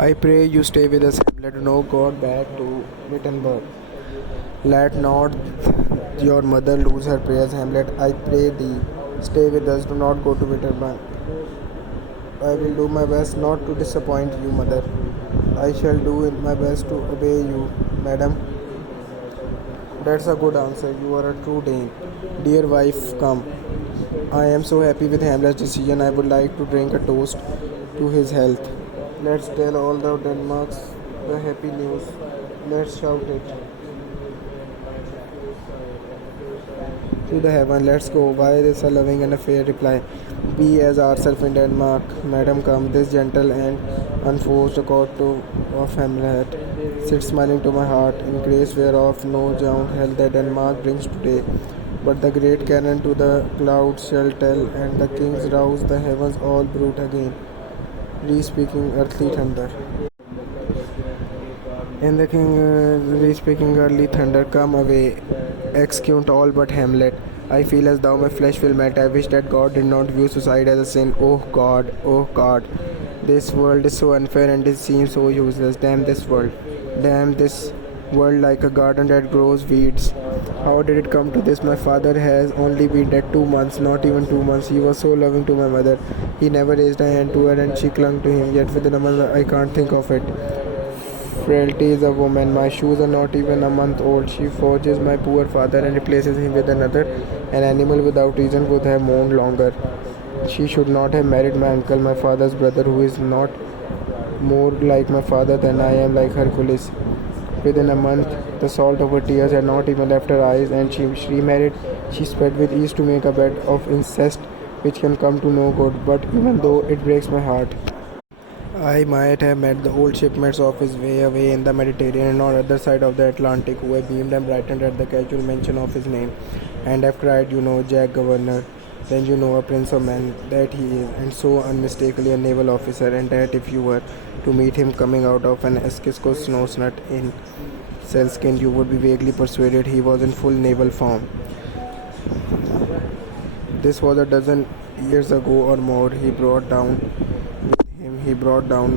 I pray you stay with us, Hamlet. Do not go back to Wittenberg. Let not your mother lose her prayers, Hamlet. I pray thee, stay with us. Do not go to Wittenberg. I will do my best not to disappoint you, mother. I shall do my best to obey you, madam. That's a good answer. You are a true Dane. Dear wife, come. I am so happy with Hamlet's decision. I would like to drink a toast to his health. Let's tell all the Denmarks the happy news. Let's shout it to the heaven. Let's go. Why this a loving and a fair reply? Be as ourselves in Denmark. Madam, come. This gentle and unforced accord of Hamlet sits smiling to my heart in grace whereof no jound hell that Denmark brings today. But the great cannon to the clouds shall tell, and the kings rouse the heavens all brute again, re-speaking earthly thunder. And the king, re-speaking earthly thunder, come away, execute all but Hamlet. I feel as though my flesh will melt. I wish that God did not view suicide as a sin. Oh God, this world is so unfair and it seems so useless. Damn this world. Damn this world like a garden that grows weeds. How did it come to this? My father has only been dead 2 months, not even 2 months. He was so loving to my mother. He never raised a hand to her and she clung to him. Yet within a month I can't think of it. Frailty is a woman. My shoes are not even a month old. She forges my poor father and replaces him with another. An animal without reason would have mourned longer. She should not have married my uncle, my father's brother, who is not more like my father than I am like Hercules. Within a month, the salt of her tears had not even left her eyes, and she remarried. She sped with ease to make a bed of incest, which can come to no good. But even though it breaks my heart, I might have met the old shipmates of his way away in the Mediterranean on the other side of the Atlantic, who had beamed and brightened at the casual mention of his name. And after I, Jack Governor, then a prince of men that he is, and so unmistakably a naval officer, and that if you were to meet him coming out of an Eskimo snow nut in sealskin, you would be vaguely persuaded he was in full naval form. This was a dozen years ago or more. He brought down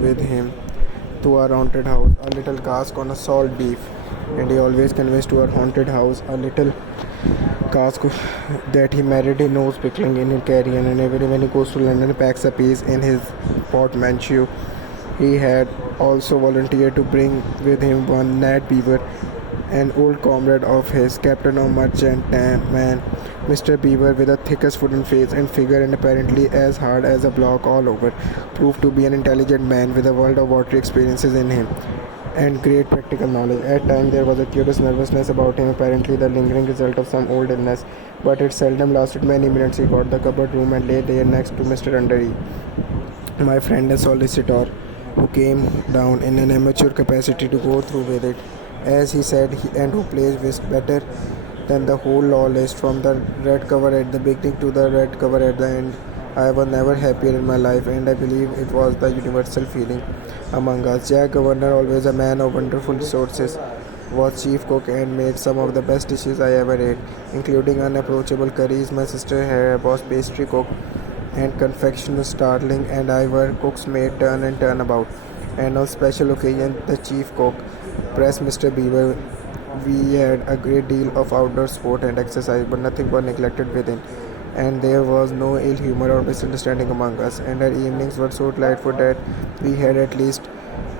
with him to our haunted house a little cask on a salt beef, and he always conveys to our haunted house a little cask that he married a nose pickling in his carrion, and every when he goes to London packs a piece in his portmanteau. He had also volunteered to bring with him one Nat Beaver, an old comrade of his, captain of merchantman. Mr. Beaver, with the thickest wooden face and figure and apparently as hard as a block all over, proved to be an intelligent man with a world of watery experiences in him and great practical knowledge. At times there was a curious nervousness about him, apparently the lingering result of some old illness, but it seldom lasted many minutes. He got the cupboard room and lay there next to Mr. Undery, my friend and solicitor, who came down in an amateur capacity to go through with it, as he said, and who plays whist better than the whole law list, from the red cover at the beginning to the red cover at the end. I was never happier in my life, and I believe it was the universal feeling among us. Jack Governor, always a man of wonderful resources, was chief cook and made some of the best dishes I ever ate, including unapproachable curries. My sister here was pastry cook and confectioner startling, and I were cook's mate turn and turn about. And on special occasion, the chief cook pressed Mr. Beaver. We had a great deal of outdoor sport and exercise, but nothing was neglected within, and there was no ill humor or misunderstanding among us, and our evenings were so delightful that we had at least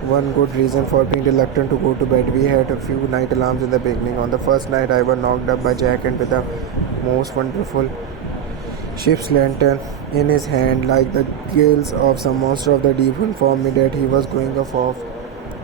one good reason for being reluctant to go to bed. We had a few night alarms in the beginning. On the first night, I was knocked up by Jack, and with the most wonderful ship's lantern in his hand, like the gills of some monster of the deep, informed me that he was going off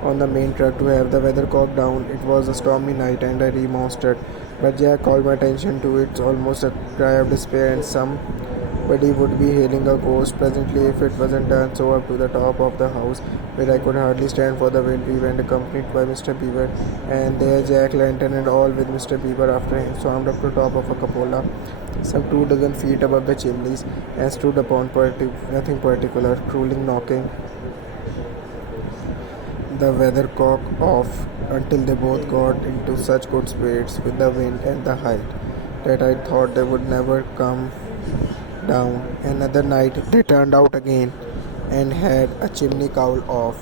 on the main track to have the weathercock down. It was a stormy night, and I remonstrated, but Jack called my attention to it, almost a cry of despair, and somebody would be hailing a ghost presently if it wasn't done. So up to the top of the house, where I could hardly stand for the wind, we went, accompanied by Mr. Beaver, and there Jack lantern and all, with Mr. Beaver after him, swarmed up to top of a cupola some 2 dozen feet above the chimneys, and stood upon nothing particular, cruelly knocking the weathercock off until they both got into such good spirits with the wind and the height that I thought they would never come down. Another night they turned out again and had a chimney cowl off.